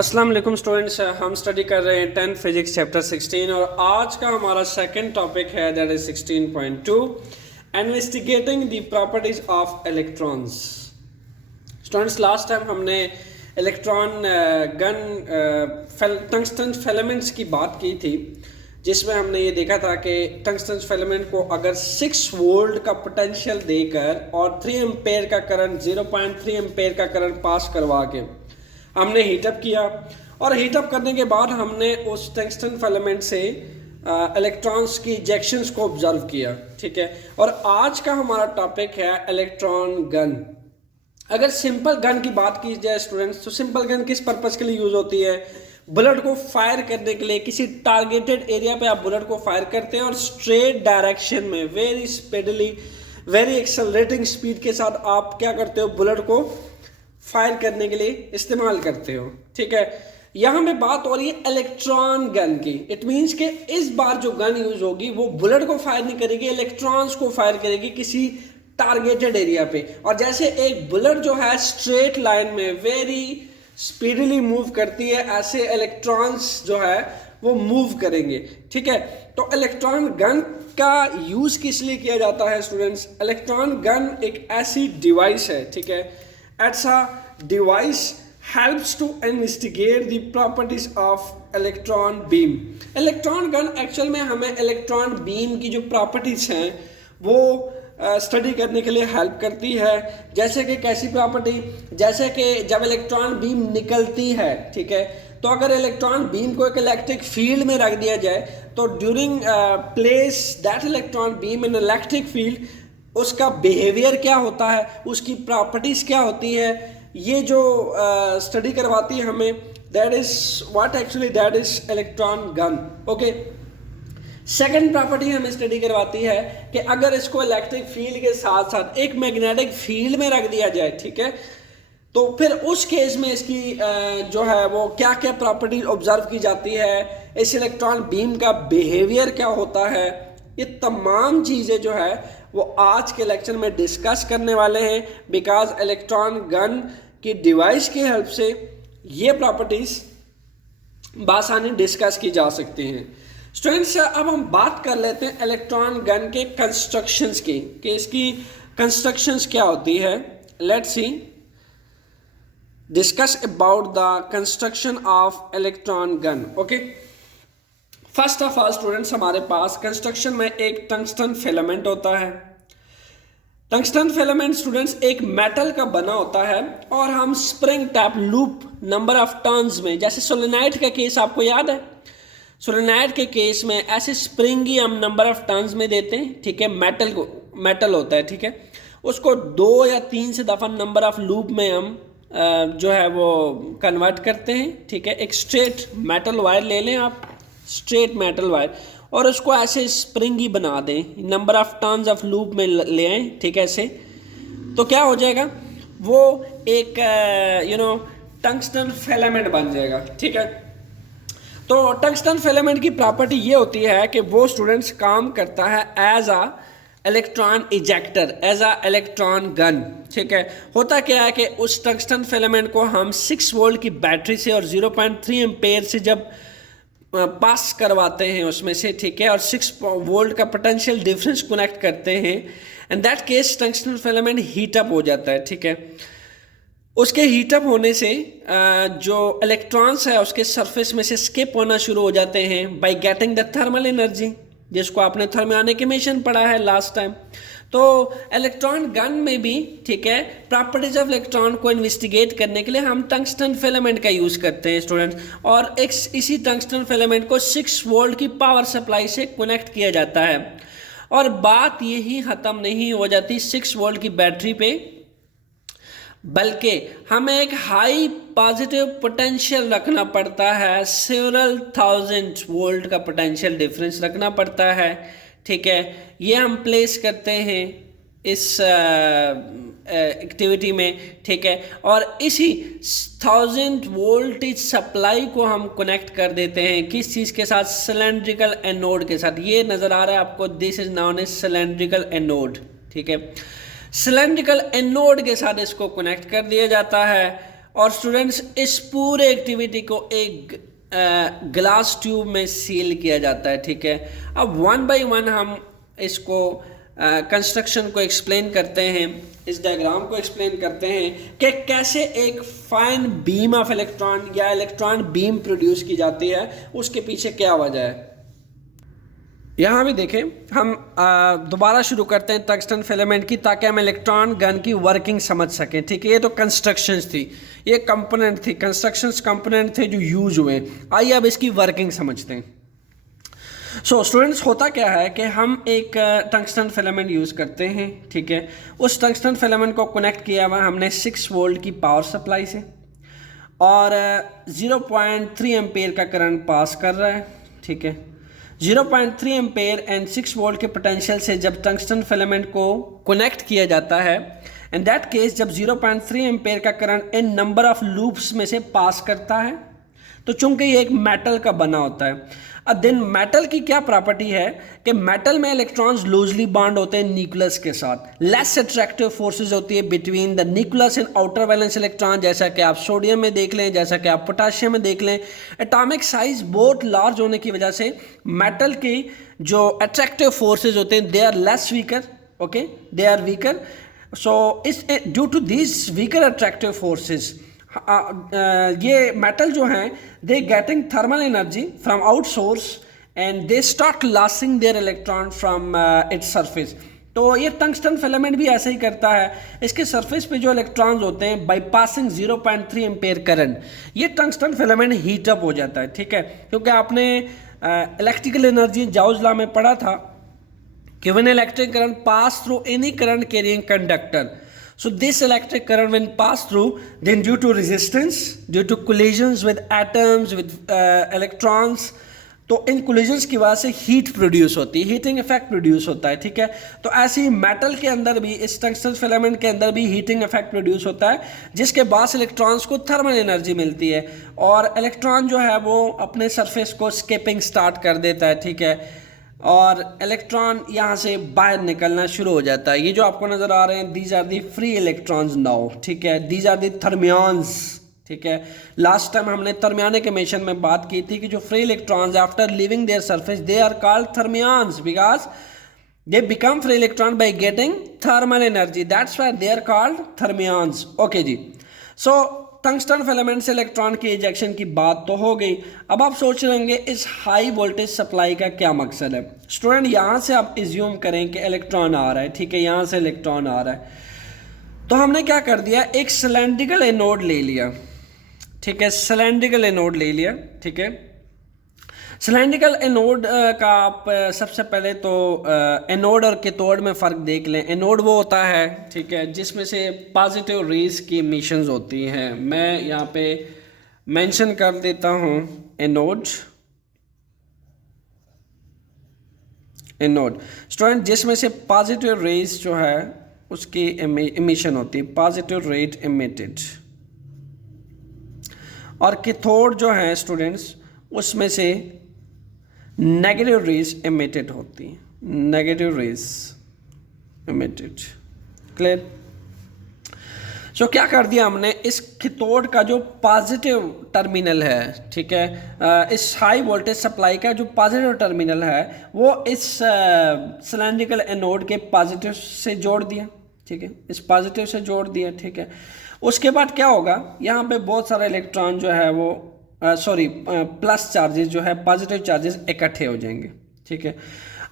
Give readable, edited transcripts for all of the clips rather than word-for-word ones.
अस्सलाम वालेकुम स्टूडेंट्स, हम स्टडी कर रहे हैं 10 फिजिक्स चैप्टर 16 और आज का हमारा सेकंड टॉपिक है that is 16.2 investigating the properties of electrons. Students, last time हमने इलेक्ट्रॉन गन टंगस्टन फिलामेंट्स की बात की थी, जिसमें हमने ये देखा था कि टंगस्टन फिलामेंट को अगर 6 वोल्ट का पोटेंशियल देकर और 3 एम्पेयर का करंट 0.3 एम्पेयर का करंट पास करवा के हमने हीटअप किया और हीटअप करने के बाद हमने उस टंगस्टन फिलामेंट से इलेक्ट्रॉन्स की इजेक्शंस को ऑब्जर्व किया। ठीक है, और आज का हमारा टॉपिक है इलेक्ट्रॉन गन। अगर सिंपल गन की बात की जाए स्टूडेंट्स, तो सिंपल गन किस पर्पस के लिए यूज होती है? बुलेट को फायर करने के लिए। किसी टारगेटेड एरिया पे आप बुलेट को फायर करते हैं और स्ट्रेट डायरेक्शन में very speedily, very accelerating speed के साथ आप क्या करते हो? बुलेट को फायर करने के लिए इस्तेमाल करते हो। ठीक है, यहां पे बात हो रही है इलेक्ट्रॉन गन की। इट मींस कि इस बार जो गन यूज होगी वो बुलेट को फायर नहीं करेगी, इलेक्ट्रॉन्स को फायर करेगी किसी टारगेटेड एरिया पे। और जैसे एक बुलेट जो है स्ट्रेट लाइन में वेरी स्पीडली मूव करती है, ऐसे इलेक्ट्रॉन्स जो है वो मूव करेंगे। ठीक है, तो इलेक्ट्रॉन गन का यूज किस लिए किया जाता है स्टूडेंट्स? इलेक्ट्रॉन गन एक ऐसी डिवाइस है, ठीक है, ऐसा device helps to investigate the properties of electron beam। Electron gun actual में हमें इलेक्ट्रॉन बीम की जो प्रॉपर्टीज हैं वो स्टडी करने के लिए हेल्प करती है। जैसे कि कैसी प्रॉपर्टी? जैसे कि जब इलेक्ट्रॉन बीम निकलती है, ठीक है, तो अगर इलेक्ट्रॉन बीम को एक इलेक्ट्रिक फील्ड में रख दिया जाए तो during place that electron beam in electric field उसका बिहेवियर क्या होता है, उसकी प्रॉपर्टीज क्या होती है, ये जो स्टडी करवाती है हमें, that is what actually that is electron gun. Okay, second property हमें स्टडी करवाती है कि अगर इसको इलेक्ट्रिक फील्ड के साथ साथ एक मैग्नेटिक फील्ड में रख दिया जाए, ठीक है, तो फिर उस केस में इसकी जो है वो क्या क्या प्रॉपर्टी ऑब्जर्व की जाती है, इस इलेक्ट्रॉन बीम का बिहेवियर क्या होता है, ये तमाम चीज़ें जो है वो आज के लेक्चर में डिस्कस करने वाले हैं। बिकॉज इलेक्ट्रॉन गन की डिवाइस की हेल्प से ये प्रॉपर्टीज बासानी डिस्कस की जा सकती हैं। स्टूडेंट्स, अब हम बात कर लेते हैं इलेक्ट्रॉन गन के कंस्ट्रक्शंस की, कि इसकी कंस्ट्रक्शंस क्या होती है। Let's see discuss about the construction of electron gun. Okay, first of all students, हमारे पास कंस्ट्रक्शन में एक टंगस्टन फिलामेंट होता है। टंगस्टन फिलामेंट स्टूडेंट्स एक मेटल का बना होता है और हम spring tap loop number of turns में, जैसे सोलेनाइड का केस आपको याद है, सोलेनाइड के केस में ऐसे स्प्रिंग ही हम नंबर ऑफ टर्न्स में देते हैं। ठीक है, मेटल होता है, ठीक है, उसको 2 या 3 से दफा नंबर ऑफ लूप में हम जो है वो कन्वर्ट करते हैं। ठीक है, एक स्ट्रेट मेटल वायर ले लें आप, स्ट्रेट मेटल वायर, और उसको ऐसे स्प्रिंग ही बना दें, number of turns of loop में ले आए, ठीक है, ऐसे, तो क्या हो जाएगा? वो एक टंगस्टन फिलामेंट बन जाएगा। ठीक है, तो टंगस्टन फिलामेंट की प्रॉपर्टी ये होती है कि वो स्टूडेंट्स काम करता है as a electron ejector, as a electron gun. ठीक है, होता क्या है कि उस टंगस्टन फिलामेंट को हम 6 वोल्ट की बैटरी से और 0.3 एम्पेयर से जब पास करवाते हैं उसमें से, ठीक है, और 6 वोल्ट का पोटेंशियल डिफरेंस कनेक्ट करते हैं, and that case tungsten filament heat up हो जाता है। ठीक है, उसके हीटअप होने से जो इलेक्ट्रॉन्स है उसके सरफेस में से स्किप होना शुरू हो जाते हैं by getting the thermal energy, जिसको आपने थर्मियोनिक पढ़ा है लास्ट टाइम। तो इलेक्ट्रॉन गन में भी, ठीक है, प्रॉपर्टीज ऑफ इलेक्ट्रॉन को इन्वेस्टिगेट करने के लिए हम टंगस्टन फिलामेंट का यूज़ करते हैं स्टूडेंट्स, और इसी टंगस्टन फिलामेंट को 6 वोल्ट की पावर सप्लाई से कनेक्ट किया जाता है। और बात यही ख़त्म नहीं हो जाती 6 वोल्ट की बैटरी पे, बल्कि हमें एक हाई पॉजिटिव पोटेंशियल रखना पड़ता है, सेवरल 1000 वोल्ट का पोटेंशियल डिफरेंस रखना पड़ता है। ठीक है, ये हम प्लेस करते हैं इस एक्टिविटी में। ठीक है, और इसी 1000 वोल्टेज सप्लाई को हम कनेक्ट कर देते हैं किस चीज़ के साथ? सिलेंड्रिकल एनोड के साथ। ये नज़र आ रहा है आपको, this is known as cylindrical anode. ठीक है, सिलेंड्रिकल एनोड के साथ इसको कनेक्ट कर दिया जाता है और स्टूडेंट्स इस पूरे एक्टिविटी को एक ग्लास ट्यूब में सील किया जाता है, ठीक है। अब वन बाय वन हम इसको कंस्ट्रक्शन को एक्सप्लेन करते हैं, इस डायग्राम को एक्सप्लेन करते हैं कि कैसे एक फाइन बीम ऑफ इलेक्ट्रॉन या इलेक्ट्रॉन बीम प्रोड्यूस की जाती है, उसके पीछे क्या वजह है। यहाँ भी देखें, हम दोबारा शुरू करते हैं टंगस्टन फिलामेंट की, ताकि हम इलेक्ट्रॉन गन की वर्किंग समझ सकें, ठीक है। ये तो कंस्ट्रक्शंस थी, ये कंपोनेंट थी, कंस्ट्रक्शंस कंपोनेंट थे जो यूज हुए। आइए अब इसकी वर्किंग समझते हैं। सो स्टूडेंट्स, होता क्या है कि हम एक टंगस्टन फिलामेंट यूज़ करते हैं, ठीक है। उस टंगस्टन फिलामेंट को कनेक्ट किया हुआ हमने 6 वोल्ट की पावर सप्लाई से, और 0.3 एम्पेयर का करंट पास कर रहा है, ठीक है। 0.3 एम्पेयर एंड 6 वोल्ट के पोटेंशियल से जब टंगस्टन फिलामेंट को कनेक्ट किया जाता है, इन दैट केस जब 0.3 एम्पेयर का current in number of loops में से पास करता है, तो चूंकि ये एक मेटल का बना होता है। अब देन मेटल की क्या प्रॉपर्टी है कि मेटल में इलेक्ट्रॉन्स लूजली बॉन्ड होते हैं न्यूक्लियस के साथ, लेस अट्रैक्टिव फोर्सेस होती है between the nucleus and outer valence electron, जैसा कि आप सोडियम में देख लें, जैसा कि आप पोटाशियम में देख लें। एटॉमिक साइज बहुत लार्ज होने की वजह से मेटल की जो अट्रैक्टिव फोर्सेज होते हैं they are less weaker, okay, they are weaker. So is due to this weaker attractive forces ये मेटल जो हैं they getting thermal energy from out source and they start losing their electron from its surface. तो ये tungsten filament भी ऐसे ही करता है, इसके सरफेस पे जो इलेक्ट्रॉन्स होते हैं बाईपासिंग 0.3 एम्पेयर करंट, ये टंगस्टन फिलामेंट हीट अप हो जाता है, ठीक है। क्योंकि आपने इलेक्ट्रिकल एनर्जी जाउस लॉ में पढ़ा था कि when electric current pass through any current carrying conductor, so this electric current when pass through, then due to resistance, due to collisions with atoms with electrons, तो इन collisions की वजह से heat produce होती है, हीटिंग इफेक्ट प्रोड्यूस होता है, ठीक है। तो ऐसे ही मेटल के अंदर भी, इस टंगस्टन फिलामेंट के अंदर भी हीटिंग इफेक्ट प्रोड्यूस होता है, जिसके बाद इलेक्ट्रॉन्स को थर्मल एनर्जी मिलती है और इलेक्ट्रॉन जो है वो अपने सरफेस को स्केपिंग स्टार्ट कर देता है, ठीक है। और इलेक्ट्रॉन यहाँ से बाहर निकलना शुरू हो जाता है। ये जो आपको नज़र आ रहे हैं, these are the free electrons now, ठीक है। दीज आर दी थर्मियंस, ठीक है। लास्ट टाइम हमने थर्मियानिक इमिशन में बात की थी कि जो free electrons after leaving their surface they are called thermions because they become free electron by getting thermal energy, that's why they are called thermions, okay जी। सो टंगस्टन फिलामेंट से electron की ejection की बात तो हो गई। अब आप सोच रहे होंगे इस हाई वोल्टेज सप्लाई का क्या मकसद है। स्टूडेंट, यहाँ से आप इज्यूम करें कि इलेक्ट्रॉन आ रहा है, ठीक है, यहाँ से इलेक्ट्रॉन आ रहा है, तो हमने क्या कर दिया, एक सिलेंड्रिकल एनोड ले लिया, ठीक है, सिलेंड्रिकल एनोड ले लिया, ठीक है। सिलेंड्रिकल एनोड का आप सबसे पहले तो एनोड और कैथोड में फ़र्क देख लें। एनोड वो होता है, ठीक है, जिसमें से पॉजिटिव रेज की इमिशंस होती हैं। मैं यहाँ पे मेंशन कर देता हूँ एनोड, एनोड स्टूडेंट जिसमें से पॉजिटिव रेज जो है उसकी इमिशन होती है, पॉजिटिव रेट इमिटेड। और कैथोड जो है स्टूडेंट्स उसमें से नेगेटिव रेज इमिटेड होती है, नेगेटिव रेज इमिटेड, क्लियर। सो क्या कर दिया हमने, इस कैथोड का जो पॉजिटिव टर्मिनल है, ठीक है, इस हाई वोल्टेज सप्लाई का जो पॉजिटिव टर्मिनल है वो इस सिलेंड्रिकल एनोड के पॉजिटिव से जोड़ दिया, ठीक है, इस पॉजिटिव से जोड़ दिया, ठीक है। उसके बाद क्या होगा, यहाँ पे बहुत सारे इलेक्ट्रॉन जो है वो प्लस चार्जेस जो है, पॉजिटिव चार्जेस इकट्ठे हो जाएंगे, ठीक है।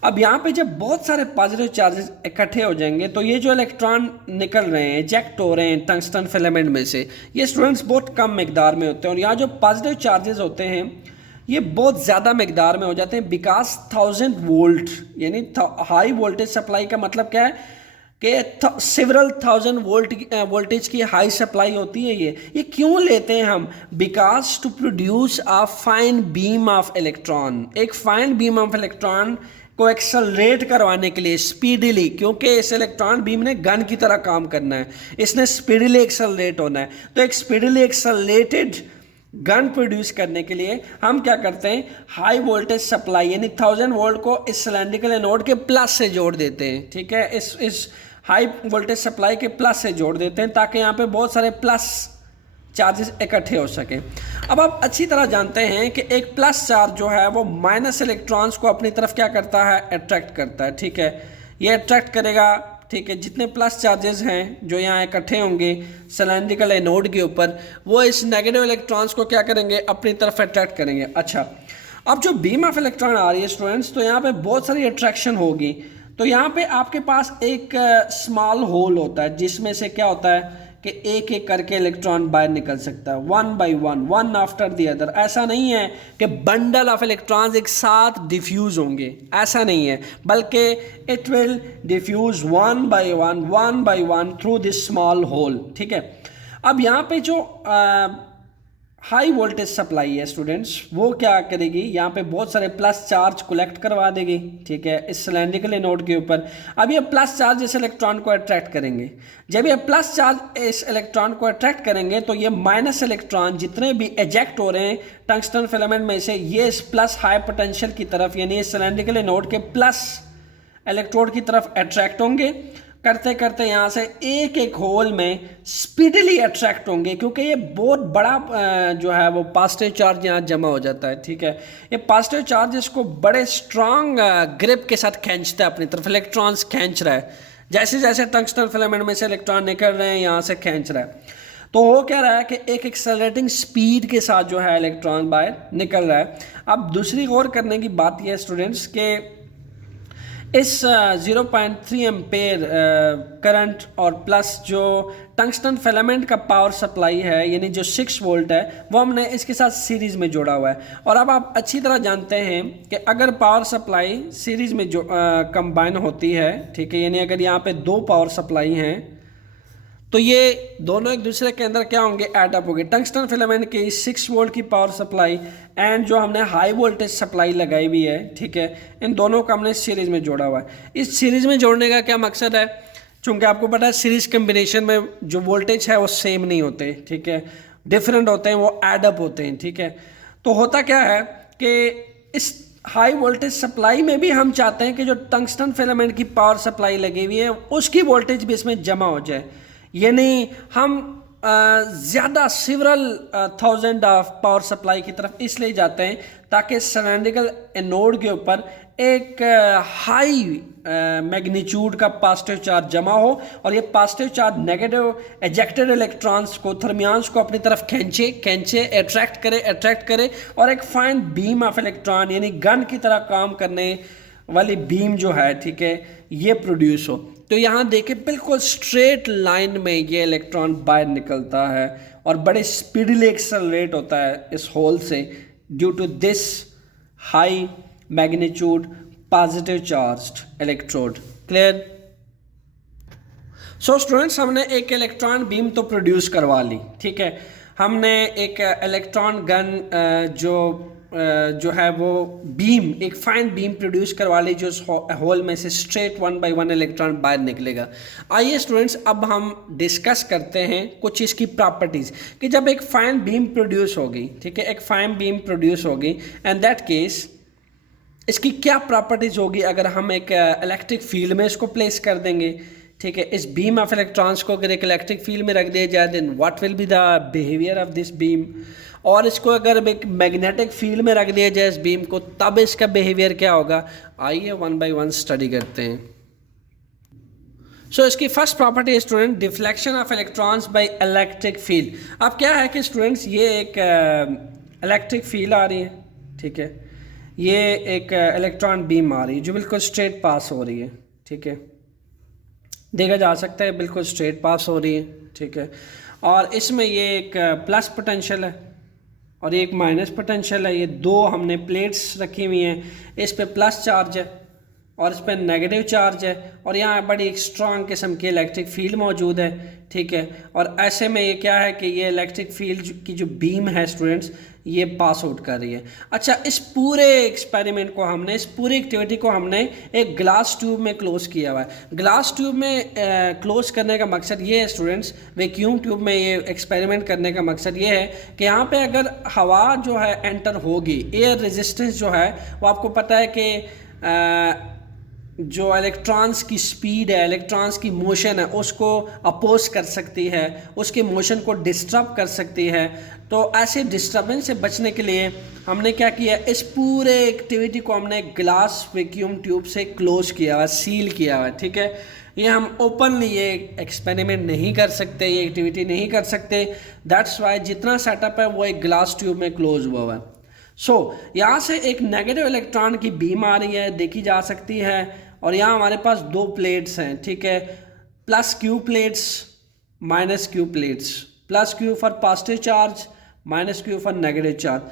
अब यहाँ पे जब बहुत सारे पॉजिटिव चार्जेस इकट्ठे हो जाएंगे तो ये जो इलेक्ट्रॉन निकल रहे हैं, इजेक्ट हो रहे हैं टंगस्टन फिलामेंट में से, ये स्टूडेंट्स बहुत कम मिकदार में होते हैं। और यहाँ जो पॉजिटिव चार्जेस होते हैं ये बहुत ज़्यादा मिकदार में हो जाते हैं, बिकॉज 1000 वोल्ट यानी हाई वोल्टेज सप्लाई का मतलब क्या है कि सेवरल 1000 वोल्टेज की हाई सप्लाई होती है। ये क्यों लेते हैं हम, because to produce a fine beam of electron, एक फाइन बीम ऑफ इलेक्ट्रॉन को एक्सेलरेट करवाने के लिए स्पीडीली, क्योंकि इस इलेक्ट्रॉन बीम ने गन की तरह काम करना है, इसने स्पीडीली एक्सेलरेट होना है। तो एक स्पीडीली एक्सेलरेटेड गन प्रोड्यूस करने के लिए हम क्या करते हैं, हाई वोल्टेज सप्लाई यानी 1000 वोल्ट को इस सिलेंड्रिकल एनोड के प्लस से जोड़ देते हैं, ठीक है, इस हाई वोल्टेज सप्लाई के प्लस से जोड़ देते हैं ताकि यहाँ पे बहुत सारे प्लस चार्जेस इकट्ठे हो सके। अब आप अच्छी तरह जानते हैं कि एक प्लस चार्ज जो है वो माइनस इलेक्ट्रॉन्स को अपनी तरफ क्या करता है, अट्रैक्ट करता है। ठीक है, ये अट्रैक्ट करेगा। ठीक है, जितने प्लस चार्जेस हैं जो यहाँ इकट्ठे होंगे सिलेंड्रिकल एनोड के ऊपर, वो इस नेगेटिव इलेक्ट्रॉन्स को क्या करेंगे, अपनी तरफ अट्रैक्ट करेंगे। अच्छा, अब जो बीम ऑफ इलेक्ट्रॉन आ रही है स्टूडेंट्स, तो यहाँ पे बहुत सारी अट्रैक्शन होगी। तो यहाँ पे आपके पास एक स्मॉल होल होता है जिसमें से क्या होता है कि एक एक करके इलेक्ट्रॉन बाहर निकल सकता है, one by one, one after the other. ऐसा नहीं है कि बंडल ऑफ इलेक्ट्रॉन्स एक साथ डिफ्यूज होंगे, ऐसा नहीं है, बल्कि it will diffuse one by one through this small hole. ठीक है, अब यहाँ पे जो हाई वोल्टेज सप्लाई है स्टूडेंट्स, वो क्या करेगी, यहाँ पे बहुत सारे प्लस चार्ज कलेक्ट करवा देगी। ठीक है, इस सिलेंड्रिकल एनोड के ऊपर। अब ये प्लस चार्ज इस इलेक्ट्रॉन को अट्रैक्ट करेंगे। जब ये प्लस चार्ज इस इलेक्ट्रॉन को अट्रैक्ट करेंगे तो ये माइनस इलेक्ट्रॉन जितने भी एजेक्ट हो रहे हैं टंगस्टन फिलामेंट में से, ये इस प्लस हाई पोटेंशियल की तरफ यानी इस सिलेंड्रिकल एनोड के प्लस इलेक्ट्रोड की तरफ अट्रैक्ट होंगे। करते करते यहाँ से एक एक होल में स्पीडली अट्रैक्ट होंगे, क्योंकि ये बहुत बड़ा जो है वो पॉजिटिव चार्ज यहाँ जमा हो जाता है। ठीक है, ये पॉजिटिव चार्ज इसको बड़े स्ट्रांग ग्रिप के साथ खींचता है अपनी तरफ, इलेक्ट्रॉन्स खींच रहा है। जैसे जैसे टंगस्टन फिलामेंट में से इलेक्ट्रॉन निकल रहे हैं यहाँ से खींच रहा है। तो हो क्या रहा है कि एक एक्सेलरेटिंग स्पीड के साथ जो है इलेक्ट्रॉन बाहर निकल रहा है। अब दूसरी गौर करने की बात यह है स्टूडेंट्स के इस 0.3 एम्पेयर करंट और प्लस जो टंगस्टन फिलामेंट का पावर सप्लाई है यानी जो 6 वोल्ट है, वो हमने इसके साथ सीरीज़ में जोड़ा हुआ है। और अब आप अच्छी तरह जानते हैं कि अगर पावर सप्लाई सीरीज़ में जो कंबाइन होती है, ठीक है, यानी अगर यहाँ पे 2 पावर सप्लाई हैं तो ये दोनों एक दूसरे के अंदर क्या होंगे, ऐड अप होंगे। टंगस्टन फिलामेंट की 6 वोल्ट की पावर सप्लाई एंड जो हमने हाई वोल्टेज सप्लाई लगाई हुई है, ठीक है, इन दोनों को हमने सीरीज़ में जोड़ा हुआ है। इस सीरीज़ में जोड़ने का क्या मकसद है, चूँकि आपको पता है सीरीज़ कम्बिनेशन में जो वोल्टेज है वो सेम नहीं होते, ठीक है, डिफरेंट होते हैं, वो ऐड अप होते हैं। ठीक है, तो होता क्या है कि इस हाई वोल्टेज सप्लाई में भी हम चाहते हैं कि जो टंगस्टन फिलामेंट की पावर सप्लाई लगी हुई है उसकी वोल्टेज भी इसमें जमा हो जाए, यानी हम ज़्यादा several thousand of power supply की तरफ इसलिए जाते हैं ताकि सिलेंड्रिकल एनोड के ऊपर एक हाई मैग्नीट्यूड का पॉजिटिव चार्ज जमा हो और ये positive charge negative ejected electrons को, थर्मियंस को अपनी तरफ खींचे अट्रैक्ट करे और एक फाइन बीम ऑफ इलेक्ट्रॉन यानी गन की तरह काम करने वाली बीम जो है, ठीक है, ये प्रोड्यूस हो। तो यहाँ देखिए बिल्कुल स्ट्रेट लाइन में ये इलेक्ट्रॉन बाहर निकलता है और बड़े स्पीडली एक्सेलरेट होता है इस होल से due to this high magnitude positive charged electrode. Clear? So students, हमने एक इलेक्ट्रॉन बीम तो प्रोड्यूस करवा ली, ठीक है, हमने एक इलेक्ट्रॉन गन जो है वो बीम, एक फाइन बीम प्रोड्यूस करवा ली जो होल में से स्ट्रेट 1 बाय 1 इलेक्ट्रॉन बाहर निकलेगा। आइए स्टूडेंट्स, अब हम डिस्कस करते हैं कुछ इसकी प्रॉपर्टीज़ कि जब एक फाइन बीम प्रोड्यूस होगी, ठीक है, एक फाइन बीम प्रोड्यूस होगी एंड दैट केस इसकी क्या प्रॉपर्टीज़ होगी अगर हम एक इलेक्ट्रिक फील्ड में इसको प्लेस कर देंगे, ठीक है, इस बीम ऑफ इलेक्ट्रॉन्स को अगर एक इलेक्ट्रिक फील्ड में रख दिया जाए then what will be the behaviour of this beam, और इसको अगर एक मैग्नेटिक फील्ड में रख दिया जाए इस बीम को तब इसका बिहेवियर क्या होगा। आइए 1 बाय 1 स्टडी करते हैं। सो इसकी फर्स्ट प्रॉपर्टी है student deflection of electrons by electric field. अब क्या है कि स्टूडेंट्स ये एक इलेक्ट्रिक फील्ड आ रही है, ठीक है, ये एक इलेक्ट्रॉन बीम आ रही है जो बिल्कुल स्ट्रेट पास हो रही है, ठीक है, देखा जा सकता है बिल्कुल स्ट्रेट पास हो रही है, ठीक है, और इसमें ये एक प्लस पोटेंशियल है और एक माइनस पोटेंशियल है। ये दो हमने प्लेट्स रखी हुई हैं, इस पे प्लस चार्ज है और इस पर नेगेटिव चार्ज है और यहाँ बड़ी एक स्ट्रॉन्ग किस्म की इलेक्ट्रिक फील्ड मौजूद है, ठीक है, और ऐसे में ये क्या है कि ये इलेक्ट्रिक फील्ड की जो बीम है स्टूडेंट्स ये पास आउट कर रही है। अच्छा, इस पूरे एक्सपेरिमेंट को हमने, इस पूरी एक्टिविटी को हमने एक ग्लास ट्यूब में क्लोज किया हुआ है। ग्लास ट्यूब में क्लोज करने का मकसद ये है स्टूडेंट्स, वैक्यूम ट्यूब में ये एक्सपेरिमेंट करने का मकसद ये है कि यहाँ पे अगर हवा जो है एंटर होगी, एयर रेजिस्टेंस जो है वो आपको पता है कि जो इलेक्ट्रॉन्स की स्पीड है, इलेक्ट्रॉन्स की मोशन है, उसको अपोज कर सकती है, उसके मोशन को डिस्टर्ब कर सकती है। तो ऐसे डिस्टर्बेंस से बचने के लिए हमने क्या किया, इस पूरे एक्टिविटी को हमने ग्लास वैक्यूम ट्यूब से क्लोज किया हुआ, सील किया हुआ, ठीक है। ये हम ओपनली ये एक्सपेरिमेंट नहीं कर सकते, ये एक्टिविटी नहीं कर सकते। दैट्स वाई जितना सेटअप है वो एक ग्लास ट्यूब में क्लोज हुआ हुआ है। सो यहाँ से एक नेगेटिव इलेक्ट्रॉन की बीम आ रही है, देखी जा सकती है। और यहाँ हमारे पास दो प्लेट्स हैं, ठीक है, plus Q plates, minus Q plates, plus Q for positive charge, minus Q for negative charge.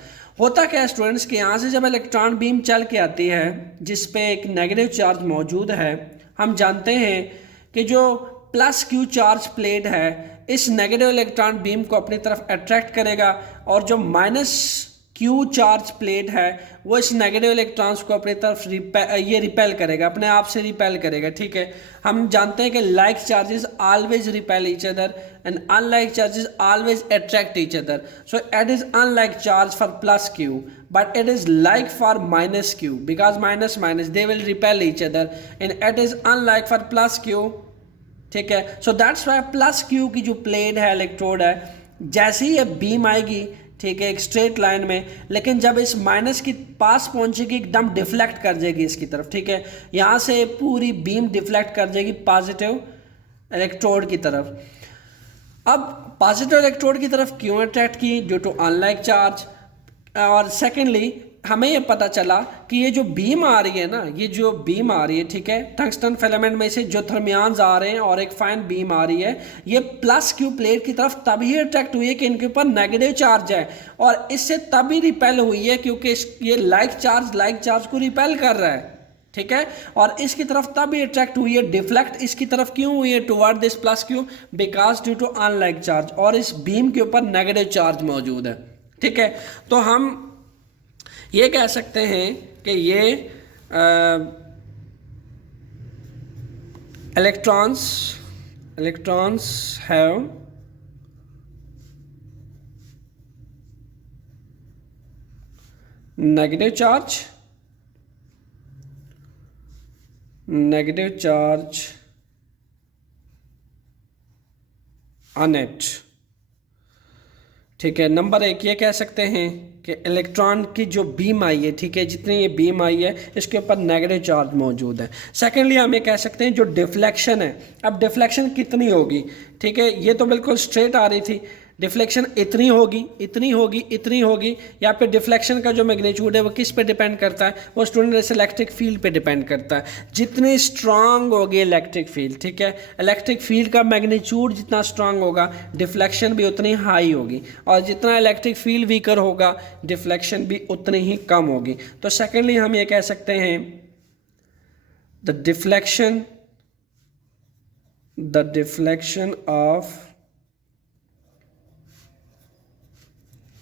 होता क्या है स्टूडेंट्स कि यहाँ से जब इलेक्ट्रॉन बीम चल के आती है जिस पे एक नेगेटिव चार्ज मौजूद है, हम जानते हैं कि जो प्लस क्यू चार्ज प्लेट है इस नेगेटिव इलेक्ट्रॉन बीम को अपनी तरफ अट्रैक्ट करेगा, और जो माइनस क्यू चार्ज प्लेट है वो इस नेगेटिव इलेक्ट्रॉन्स को अपनी तरफ रिपेल करेगा, अपने आप से रिपेल करेगा, ठीक है। हम जानते हैं कि like charges always repel each other and unlike charges always attract each other. So it is unlike charge for plus Q but it is like for minus Q because minus minus they will repel each other and it is unlike for plus Q, ठीक है। So that's why plus Q की जो plate है, electrode है, जैसे ही ये beam आएगी, ठीक है, एक स्ट्रेट लाइन में, लेकिन जब इस माइनस के पास पहुंचेगी एकदम डिफ्लेक्ट कर जाएगी इसकी तरफ, ठीक है। यहाँ से पूरी बीम डिफ्लेक्ट कर जाएगी पॉजिटिव इलेक्ट्रोड की तरफ। अब पॉजिटिव इलेक्ट्रोड की तरफ क्यों अट्रैक्ट की, ड्यू टू अनलाइक चार्ज। और सेकेंडली हमें ये पता चला कि ये जो बीम आ रही है ना, ये जो बीम आ रही है, ठीक है, टंगस्टन फिलामेंट में से जो थर्मियान्स आ रहे हैं और एक फाइन बीम आ रही है, ये प्लस क्यू प्लेट की तरफ तभी अट्रैक्ट हुई है कि इनके ऊपर नेगेटिव चार्ज है, और इससे तभी रिपेल हुई है क्योंकि ये लाइक चार्ज को रिपेल कर रहा है, ठीक है। और इसकी तरफ तभी अट्रैक्ट हुई है, डिफ्लेक्ट इसकी तरफ क्यों हुई है toward this plus Q, because due to unlike charge, और इस बीम के ऊपर नेगेटिव चार्ज मौजूद है, ठीक है। तो हम ये कह सकते हैं कि ये electrons have negative charge on it, ठीक है। नंबर एक ये कह सकते हैं कि इलेक्ट्रॉन की जो बीम आई है, ठीक है, जितनी ये बीम आई है इसके ऊपर नेगेटिव चार्ज मौजूद है। सेकेंडली हम ये कह सकते हैं जो डिफ्लेक्शन है, अब डिफ्लेक्शन कितनी होगी, ठीक है, ये तो बिल्कुल स्ट्रेट आ रही थी, डिफ्लेक्शन इतनी होगी, इतनी होगी, इतनी होगी, या फिर डिफ्लेक्शन का जो मैग्नीट्यूड है वो किस पे डिपेंड करता है, वो स्टूडेंट इलेक्ट्रिक फील्ड पे डिपेंड करता है। जितनी स्ट्रांग होगी इलेक्ट्रिक फील्ड, ठीक है, इलेक्ट्रिक फील्ड का मैग्नीट्यूड जितना स्ट्रांग होगा डिफ्लेक्शन भी उतनी हाई होगी, और जितना इलेक्ट्रिक फील्ड वीकर होगा डिफ्लेक्शन भी उतनी ही कम होगी। तो सेकेंडली हम ये कह सकते हैं the deflection of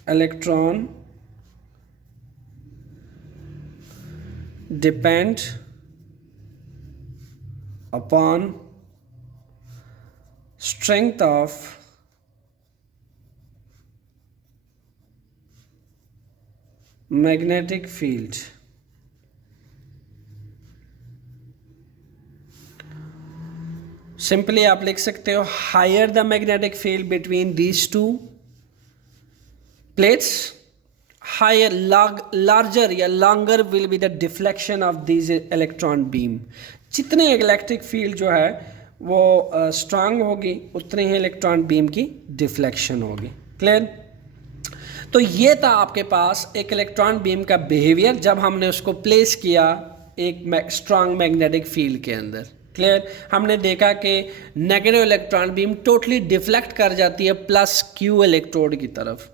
electron depend upon strength of magnetic field। Simply आप लिख सकते हो higher the magnetic field between these two plates, higher, larger या longer will be the deflection of these electron beam। जितने इलेक्ट्रिक फील्ड जो है वो strong होगी उतनी ही इलेक्ट्रॉन बीम की डिफ्लेक्शन होगी। क्लियर? तो ये था आपके पास एक इलेक्ट्रॉन बीम का बिहेवियर जब हमने उसको प्लेस किया एक स्ट्रांग मैग्नेटिक फील्ड के अंदर। क्लियर? हमने देखा कि negative electron beam totally deflect कर जाती है प्लस क्यू इलेक्ट्रोड की तरफ।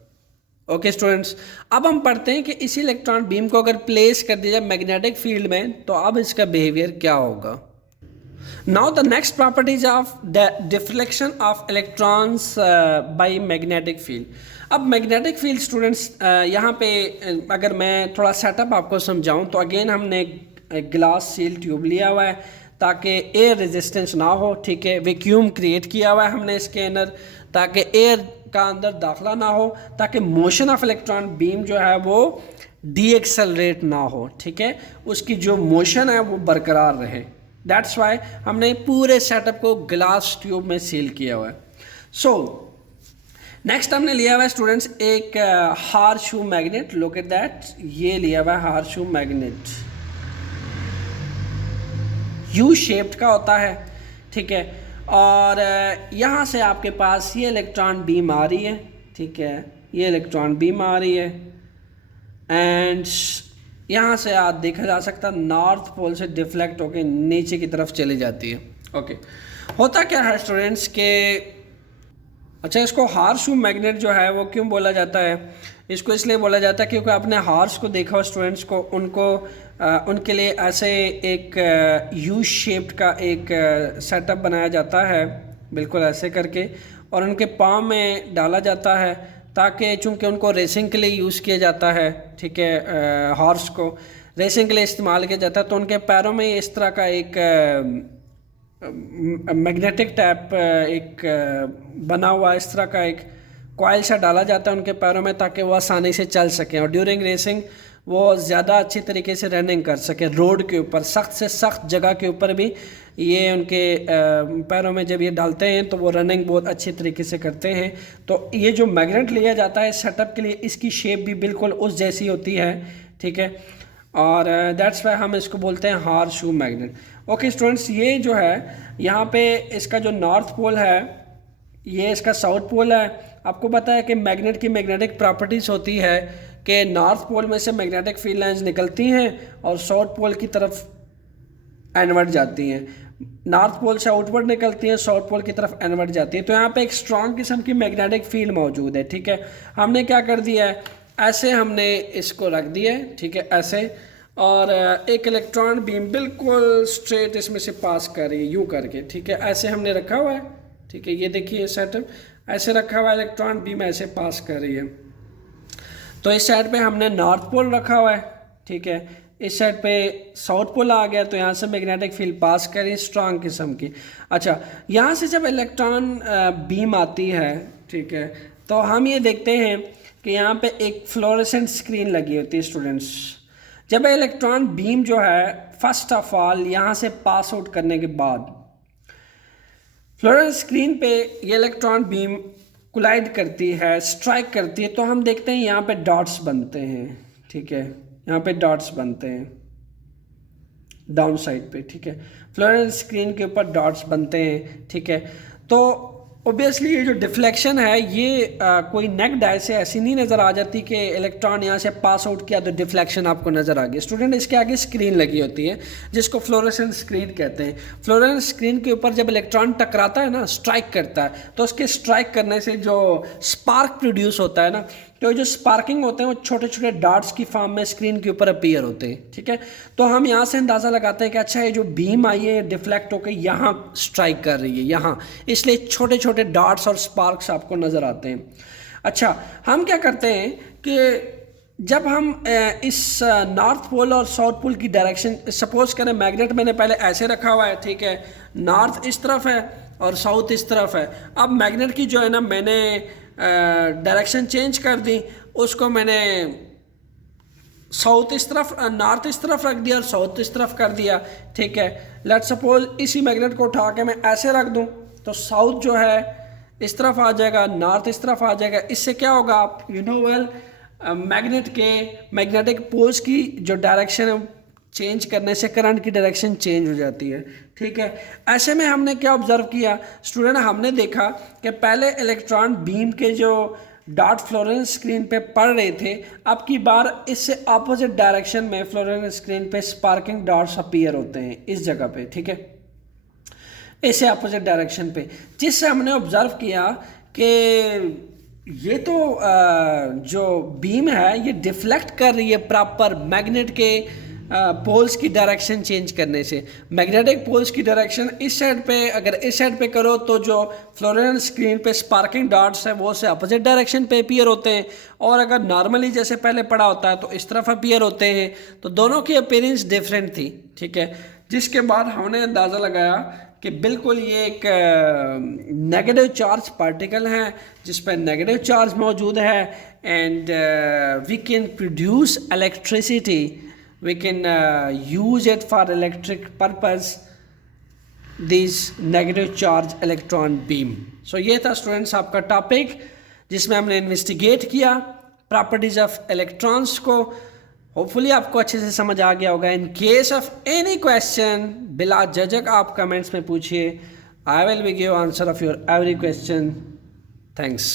ओके स्टूडेंट्स, अब हम पढ़ते हैं कि इसी इलेक्ट्रॉन बीम को अगर प्लेस कर दिया जाए मैग्नेटिक फील्ड में तो अब इसका बिहेवियर क्या होगा। Now the next properties of the deflection of electrons by magnetic field. अब मैग्नेटिक फील्ड स्टूडेंट्स यहाँ पे अगर मैं थोड़ा सेटअप आपको समझाऊं तो अगेन हमने एक ग्लास सील ट्यूब लिया हुआ है ताकि एयर रेजिस्टेंस ना हो, ठीक है। वैक्यूम क्रिएट किया हुआ है हमने इसके अंदर ताकि एयर का अंदर दाखला ना हो, ताकि मोशन ऑफ इलेक्ट्रॉन बीम जो है वो डी एक्सेलरेट ना हो, ठीक है, उसकी जो मोशन है वो बरकरार रहे। दैट्स वाई हमने पूरे सेटअप को ग्लास ट्यूब में सील किया हुआ है। सो नेक्स्ट हमने लिया हुआ है स्टूडेंट्स एक हार्शू मैग्नेट। लुक एट दैट, ये लिया हुआ है हार्शू मैग्नेट, यू शेप्ड का होता है, ठीक है। और यहाँ से आपके पास ये इलेक्ट्रॉन बीम आ रही है, ठीक है, ये इलेक्ट्रॉन बीम आ रही है एंड यहाँ से आप देखा जा सकता नॉर्थ पोल से डिफ्लेक्ट होकर नीचे की तरफ चली जाती है। ओके, होता क्या है स्टूडेंट्स के, अच्छा इसको हार्शू मैग्नेट जो है वो क्यों बोला जाता है, इसको इसलिए बोला जाता है क्योंकि आपने हार्स को देखा हो स्टूडेंट्स को, उनके लिए ऐसे एक यू शेप्ड का एक सेटअप बनाया जाता है, बिल्कुल ऐसे करके, और उनके पाँव में डाला जाता है ताकि चूँकि उनको रेसिंग के लिए यूज़ किया जाता है, ठीक है, हॉर्स को रेसिंग के लिए इस्तेमाल किया जाता है, तो उनके पैरों में इस तरह का एक मैग्नेटिक टाइप एक बना हुआ इस तरह का एक कॉइल सा डाला जाता है उनके पैरों में ताकि वो आसानी से चल सकें और ड्यूरिंग रेसिंग वो ज़्यादा अच्छी तरीके से रनिंग कर सकें। रोड के ऊपर सख्त से सख्त जगह के ऊपर भी ये उनके पैरों में जब ये डालते हैं तो वो रनिंग बहुत अच्छी तरीके से करते हैं। तो ये जो मैग्नेट लिया जाता है सेटअप के लिए, इसकी शेप भी बिल्कुल उस जैसी होती है, ठीक है, और दैट्स वाई हम इसको बोलते हैं हार्शू मैग्नेट। ओके स्टूडेंट्स, ये जो है यहाँ पे इसका जो नॉर्थ पोल है ये इसका साउथ पोल है। आपको पता है कि मैग्नेट की मैग्नेटिक प्रॉपर्टीज़ होती है कि नॉर्थ पोल में से मैग्नेटिक फील्ड लाइंस निकलती हैं और साउथ पोल की तरफ एनवर्ड जाती हैं, नॉर्थ पोल से आउटवर्ड निकलती हैं, साउथ पोल की तरफ एनवर्ड जाती है। तो यहाँ पे एक स्ट्रॉन्ग किस्म की मैग्नेटिक फील्ड मौजूद है, ठीक है। हमने क्या कर दिया है, ऐसे हमने इसको रख दिया है, ठीक है, ऐसे, और एक इलेक्ट्रॉन बीम बिल्कुल स्ट्रेट इसमें से पास कर रही है यूँ करके, ठीक है, ऐसे हमने रखा हुआ है, ठीक है, ये देखिए सेटअप ऐसे रखा हुआ है, इलेक्ट्रॉन बीम ऐसे पास कर रही है। तो इस साइड पे हमने नॉर्थ पोल रखा हुआ है, ठीक है, इस साइड पे साउथ पोल आ गया, तो यहाँ से मैग्नेटिक फील्ड पास करी स्ट्रॉन्ग किस्म की। अच्छा, यहाँ से जब इलेक्ट्रॉन बीम आती है, ठीक है, तो हम ये देखते हैं कि यहाँ पे एक फ्लोरेसेंट स्क्रीन लगी होती है स्टूडेंट्स। जब इलेक्ट्रॉन बीम जो है फर्स्ट ऑफ ऑल यहाँ से पास आउट करने के बाद फ्लोरेसेंट स्क्रीन पे ये इलेक्ट्रॉन बीम कोलाइड करती है, स्ट्राइक करती है, तो हम देखते हैं यहाँ पे डॉट्स बनते हैं, ठीक है, यहाँ पे डॉट्स बनते हैं डाउन साइड पे, ठीक है, फ्लोरेसेंट स्क्रीन के ऊपर डॉट्स बनते हैं, ठीक है। तो ऑब्वियसली ये जो डिफ्लेक्शन है ये कोई नेक डाय से ऐसी नहीं नज़र आ जाती कि इलेक्ट्रॉन यहाँ से पास आउट किया तो डिफ्लेक्शन आपको नज़र आ गई। स्टूडेंट, इसके आगे स्क्रीन लगी होती है जिसको फ्लोरेसेंट स्क्रीन कहते हैं। फ्लोरेसेंट स्क्रीन के ऊपर जब इलेक्ट्रॉन टकराता है ना, स्ट्राइक करता है, तो उसके स्ट्राइक करने से जो स्पार्क प्रोड्यूस होता है ना, तो जो स्पार्किंग होते हैं वो छोटे छोटे डॉट्स की फॉर्म में स्क्रीन के ऊपर अपीयर होते हैं, ठीक है। तो हम यहाँ से अंदाज़ा लगाते हैं कि अच्छा ये जो बीम आई है डिफ्लेक्ट होकर यहाँ स्ट्राइक कर रही है यहाँ, इसलिए छोटे छोटे डॉट्स और स्पार्क्स आपको नज़र आते हैं। अच्छा, हम क्या करते हैं कि जब हम इस नॉर्थ पोल और साउथ पोल की डायरेक्शन, सपोज करें मैग्नेट मैंने पहले ऐसे रखा हुआ है, ठीक है, नॉर्थ इस तरफ है और साउथ इस तरफ है। अब मैग्नेट की जो है ना मैंने डायरेक्शन चेंज कर दी, उसको मैंने साउथ इस तरफ, नॉर्थ इस तरफ रख दिया और साउथ इस तरफ कर दिया, ठीक है। लेट्स सपोज इसी मैग्नेट को उठा के मैं ऐसे रख दूं तो साउथ जो है इस तरफ आ जाएगा, नॉर्थ इस तरफ आ जाएगा। इससे क्या होगा, आप यू नो वेल, मैग्नेट के मैग्नेटिक पोल्स की जो डायरेक्शन है चेंज करने से करंट की डायरेक्शन चेंज हो जाती है, ठीक है। ऐसे में हमने क्या ऑब्जर्व किया स्टूडेंट, हमने देखा कि पहले इलेक्ट्रॉन बीम के जो डॉट फ्लोरेसेंट स्क्रीन पे पड़ रहे थे, अब की बार इससे अपोजिट डायरेक्शन में फ्लोरेसेंट स्क्रीन पे स्पार्किंग डॉट्स अपीयर होते हैं इस जगह पे, ठीक है, इससे अपोजिट डायरेक्शन पे, जिससे हमने ऑब्जर्व किया कि ये तो जो बीम है ये डिफ्लेक्ट कर रही है प्रॉपर मैग्नेट के पोल्स की डायरेक्शन चेंज करने से। मैग्नेटिक पोल्स की डायरेक्शन इस साइड पे, अगर इस साइड पे करो तो जो फ्लोरेसेंट स्क्रीन पे स्पार्किंग डॉट्स है वो से अपोजिट डायरेक्शन पे अपीयर होते हैं, और अगर नॉर्मली जैसे पहले पड़ा होता है तो इस तरफ अपीयर होते हैं। तो दोनों की अपीयरेंस डिफरेंट थी, ठीक है, जिसके बाद हमने अंदाज़ा लगाया कि बिल्कुल ये एक नेगेटिव चार्ज पार्टिकल है जिस पर नेगेटिव चार्ज मौजूद है, and we can produce electricity, we can use it for electric purpose, this negative charge electron beam. So ये था स्टूडेंट्स आपका टॉपिक जिसमें हमने इन्वेस्टिगेट किया प्रॉपर्टीज ऑफ इलेक्ट्रॉन्स को। होपफुली आपको अच्छे से समझ आ गया होगा। In case of any question बिला झिझक आप कमेंट्स में पूछिए। I will be give answer of your every question. Thanks.